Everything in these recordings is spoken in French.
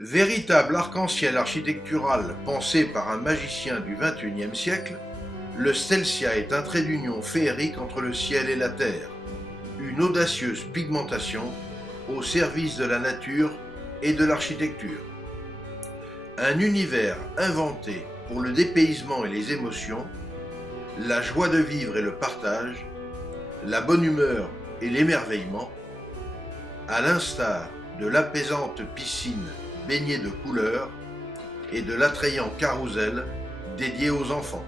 Véritable arc-en-ciel architectural pensé par un magicien du XXIe siècle, le Stelsia est un trait d'union féerique entre le ciel et la terre, une audacieuse pigmentation au service de la nature et de l'architecture. Un univers inventé pour le dépaysement et les émotions, la joie de vivre et le partage, la bonne humeur et l'émerveillement, à l'instar de l'apaisante piscine baignée de couleurs et de l'attrayant carrousel dédié aux enfants.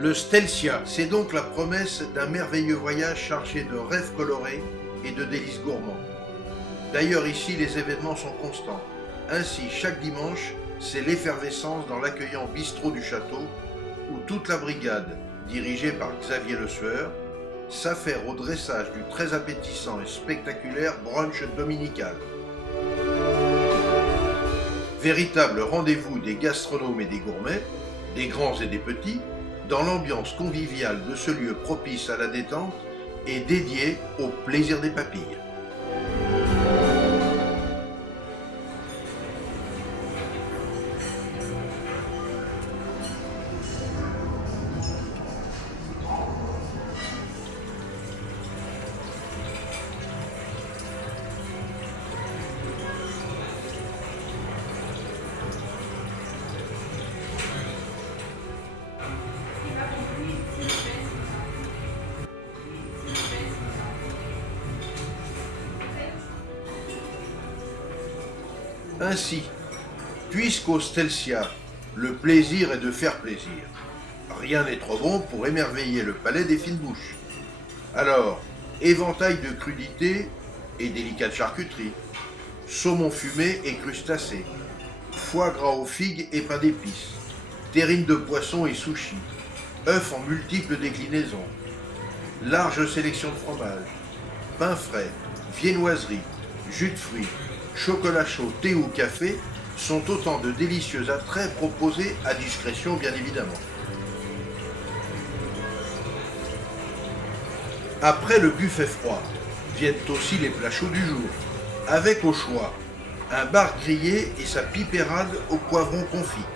Le Stelsia, c'est donc la promesse d'un merveilleux voyage chargé de rêves colorés et de délices gourmands. D'ailleurs ici, les événements sont constants. Ainsi, chaque dimanche, c'est l'effervescence dans l'accueillant bistrot du château, où toute la brigade, dirigée par Xavier Le Sueur, s'affaire au dressage du très appétissant et spectaculaire brunch dominical. Véritable rendez-vous des gastronomes et des gourmets, des grands et des petits, dans l'ambiance conviviale de ce lieu propice à la détente et dédié au plaisir des papilles. Ainsi, puisqu'au Stelsia, le plaisir est de faire plaisir, rien n'est trop bon pour émerveiller le palais des fines bouches. Alors, éventail de crudités et délicate charcuterie, saumon fumé et crustacé, foie gras aux figues et pain d'épices, terrine de poisson et sushi, œufs en multiples déclinaisons, large sélection de fromages, pain frais, viennoiseries, jus de fruits, chocolat chaud, thé ou café sont autant de délicieux attraits proposés à discrétion bien évidemment. Après le buffet froid, viennent aussi les plats chauds du jour, avec au choix un bar grillé et sa pipérade au poivron confit,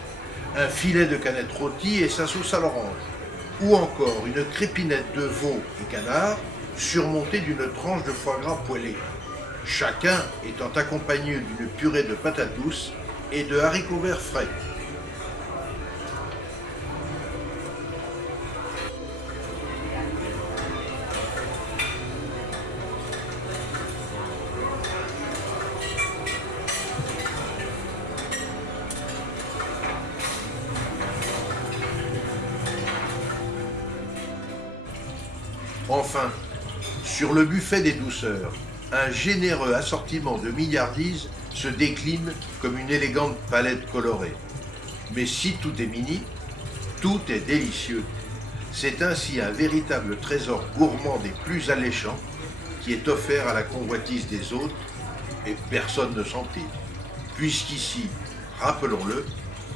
un filet de canette rôtie et sa sauce à l'orange, ou encore une crépinette de veau et canard surmontée d'une tranche de foie gras poêlé, chacun étant accompagné d'une purée de patates douces et de haricots verts frais. Enfin, sur le buffet des douceurs, un généreux assortiment de milliardises se décline comme une élégante palette colorée. Mais si tout est mini, tout est délicieux. C'est ainsi un véritable trésor gourmand des plus alléchants qui est offert à la convoitise des autres et personne ne s'en prive. Puisqu'ici, rappelons-le,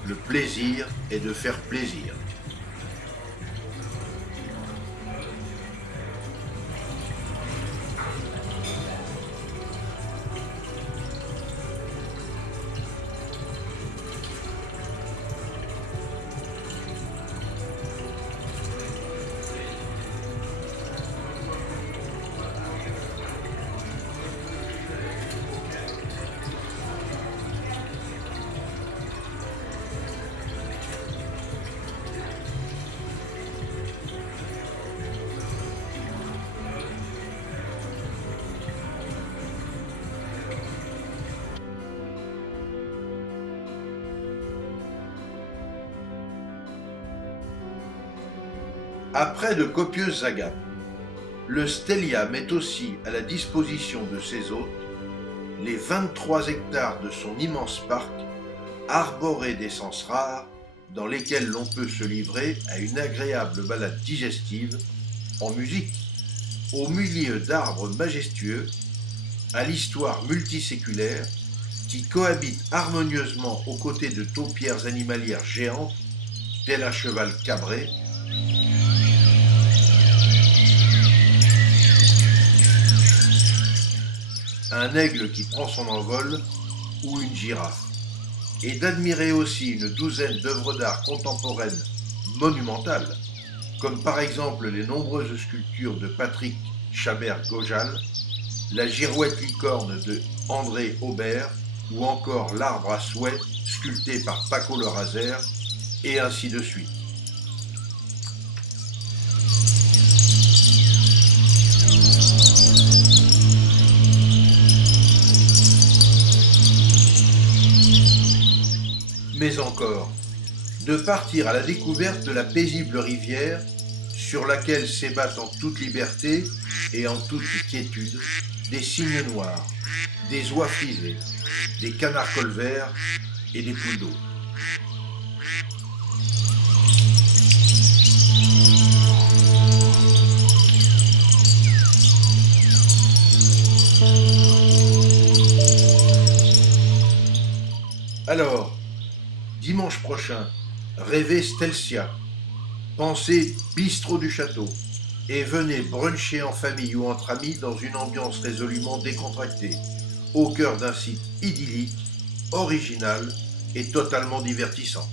le plaisir est de faire plaisir. Après de copieuses agapes, le Stelvia met aussi à la disposition de ses hôtes les 23 hectares de son immense parc, arboré d'essences rares dans lesquels l'on peut se livrer à une agréable balade digestive en musique, au milieu d'arbres majestueux, à l'histoire multiséculaire qui cohabitent harmonieusement aux côtés de taupières animalières géantes, tel un cheval cabré, un aigle qui prend son envol ou une girafe, et d'admirer aussi une douzaine d'œuvres d'art contemporaines monumentales, comme par exemple les nombreuses sculptures de Patrick Chabert-Gojal, la girouette licorne de André Aubert, ou encore l'arbre à souhait sculpté par Paco le Raser, et ainsi de suite. Mais encore, de partir à la découverte de la paisible rivière sur laquelle s'ébattent en toute liberté et en toute quiétude des cygnes noirs, des oies frisées, des canards colverts et des poules d'eau. Alors, dimanche prochain, rêvez Stelcia, pensez bistrot du château, et venez bruncher en famille ou entre amis dans une ambiance résolument décontractée, au cœur d'un site idyllique, original et totalement divertissant.